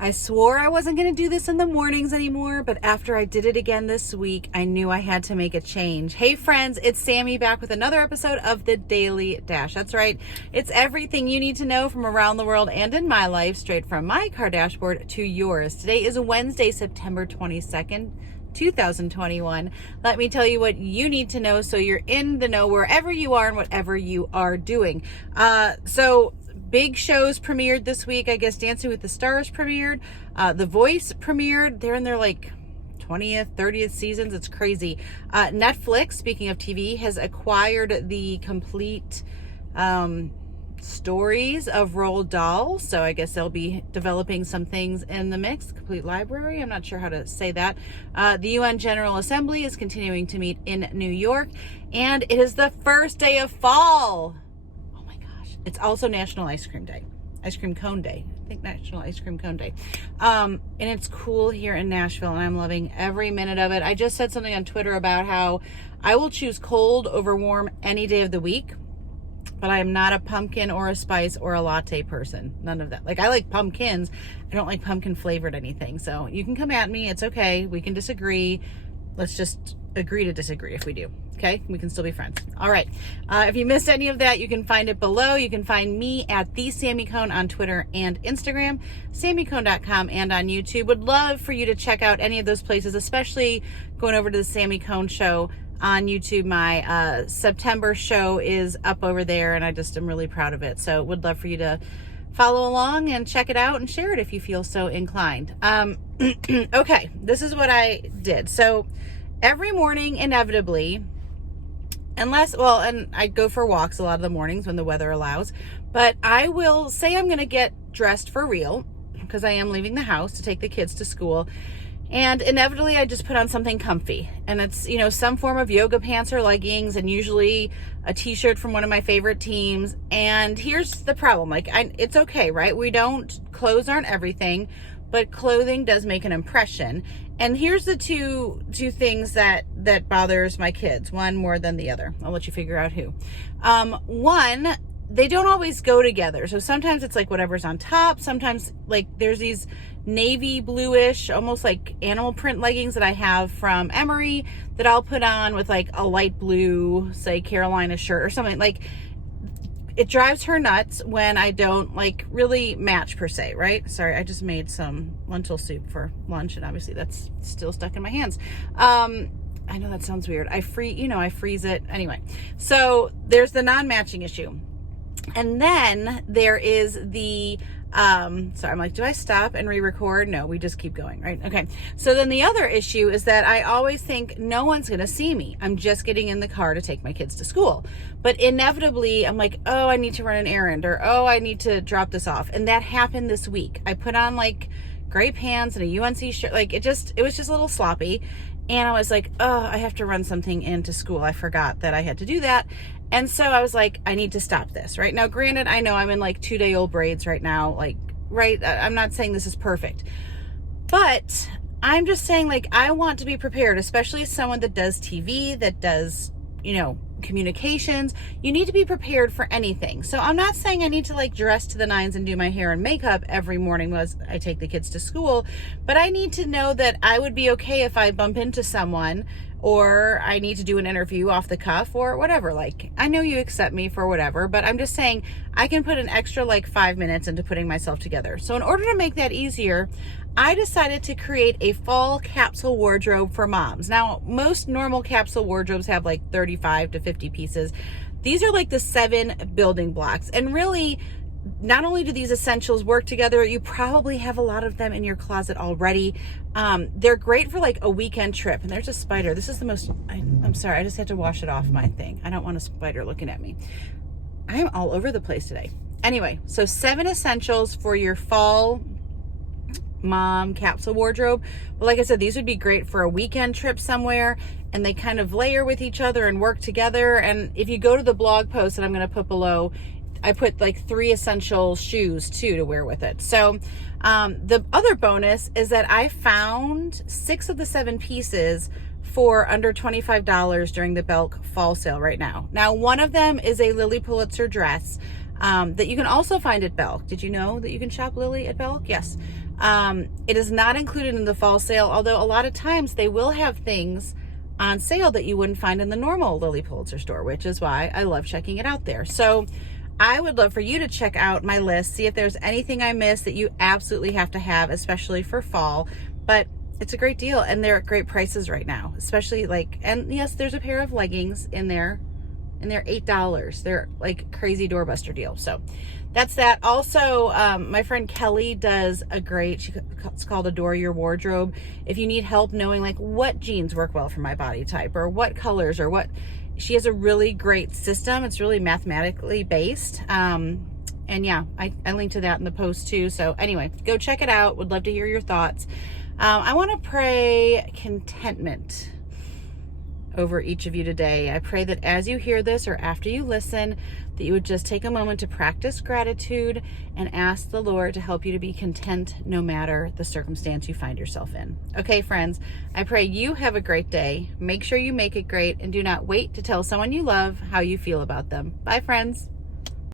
I swore I wasn't going to do this in the mornings anymore, but after I did it again this week, I knew I had to make a change. Hey friends, it's Sammy back with another episode of the Daily Dash. That's right. It's everything you need to know from around the world and in my life, straight from my car dashboard to yours. Today is Wednesday, September 22nd. 2021. Let me tell you what you need to know so you're in the know wherever you are and whatever you are doing. So big shows premiered this week. I guess Dancing with the Stars premiered. The Voice premiered. They're in their like 20th, 30th seasons. It's crazy. Netflix, speaking of TV, has acquired the complete stories of Roald Dahl. So I guess they'll be developing some things in the mix. Complete library. I'm not sure how to say that. The UN General Assembly is continuing to meet in New York. And it is the first day of fall. Oh my gosh. It's also National Ice Cream Day. Ice Cream Cone Day. I think National Ice Cream Cone Day. And it's cool here in Nashville and I'm loving every minute of it. I just said something on Twitter about how I will choose cold over warm any day of the week. But I am not a pumpkin or a spice or a latte person. None of that. Like, I like pumpkins. I don't like pumpkin flavored anything. So you can come at me. It's okay. We can disagree. Let's just agree to disagree if we do. Okay? We can still be friends. All right. If you missed any of that, you can find it below. You can find me at the Sammy Cone on Twitter and Instagram, sammycone.com, and on YouTube. Would love for you to check out any of those places, especially going over to the Sammy Cone Show on YouTube. My September show is up over there and I just am really proud of it. So would love for you to follow along and check it out and share it if you feel so inclined. Okay, this is what I did. So every morning, inevitably, and I go for walks a lot of the mornings when the weather allows, but I will say I'm going to get dressed for real because I am leaving the house to take the kids to school. And inevitably, I just put on something comfy. And it's, some form of yoga pants or leggings and usually a t-shirt from one of my favorite teams. And here's the problem. It's okay, right? Clothes aren't everything, but clothing does make an impression. And here's the two things that bothers my kids. One more than the other. I'll let you figure out who. One, they don't always go together. So sometimes it's like whatever's on top. Sometimes there's these navy bluish, almost like animal print leggings that I have from Emery that I'll put on with like a light blue, say Carolina shirt or something. It drives her nuts when I don't really match per se, right? Sorry, I just made some lentil soup for lunch and obviously that's still stuck in my hands. I know that sounds weird. I freeze it. Anyway, so there's the non-matching issue. And then there is the, so I'm like, do I stop and re-record? No, we just keep going, right? Okay. So then the other issue is that I always think no one's going to see me. I'm just getting in the car to take my kids to school. But inevitably I'm like, oh, I need to run an errand or, oh, I need to drop this off. And that happened this week. I put on gray pants and a UNC shirt. It was just a little sloppy. And I was like, oh, I have to run something into school. I forgot that I had to do that. And so I was like, I need to stop this right now. Granted, I know I'm in 2-day-old braids right now. Right. I'm not saying this is perfect, but I'm just saying I want to be prepared, especially as someone that does TV, that does, communications. You need to be prepared for anything. So I'm not saying I need to dress to the nines and do my hair and makeup every morning as I take the kids to school, but I need to know that I would be okay if I bump into someone or I need to do an interview off the cuff or whatever. I know you accept me for whatever, but I'm just saying I can put an extra 5 minutes into putting myself together. So in order to make that easier, I decided to create a fall capsule wardrobe for moms. Now, most normal capsule wardrobes have 35 to 50 pieces. These are the 7 building blocks. And really, not only do these essentials work together, you probably have a lot of them in your closet already. They're great for a weekend trip. And there's a spider. This is the most, I'm sorry, I just had to wash it off my thing. I don't want a spider looking at me. I am all over the place today. Anyway, so 7 essentials for your fall mom capsule wardrobe. But like I said, these would be great for a weekend trip somewhere, and they kind of layer with each other and work together. And if you go to the blog post that I'm going to put below, I put 3 essential shoes too to wear with it. So the other bonus is that I found 6 of the 7 pieces for under $25 during the Belk fall sale right now. Now, one of them is a Lily Pulitzer dress that you can also find at Belk. Did you know that you can shop Lily at Belk? Yes. It is not included in the fall sale, although a lot of times they will have things on sale that you wouldn't find in the normal Lilly Pulitzer store, which is why I love checking it out there. So I would love for you to check out my list, see if there's anything I missed that you absolutely have to have, especially for fall. But it's a great deal, and they're at great prices right now, especially like, and yes, there's a pair of leggings in there, and they're $8. They're like crazy doorbuster deal. So that's that. Also, my friend Kelly does a great, it's called Adore Your Wardrobe. If you need help knowing like what jeans work well for my body type, or what colors, or what, she has a really great system. It's really mathematically based. And yeah, I linked to that in the post too. So anyway, go check it out. Would love to hear your thoughts. I want to pray contentment over each of you today. I pray that as you hear this or after you listen, that you would just take a moment to practice gratitude and ask the Lord to help you to be content no matter the circumstance you find yourself in. Okay, friends, I pray you have a great day. Make sure you make it great, and do not wait to tell someone you love how you feel about them. Bye, friends.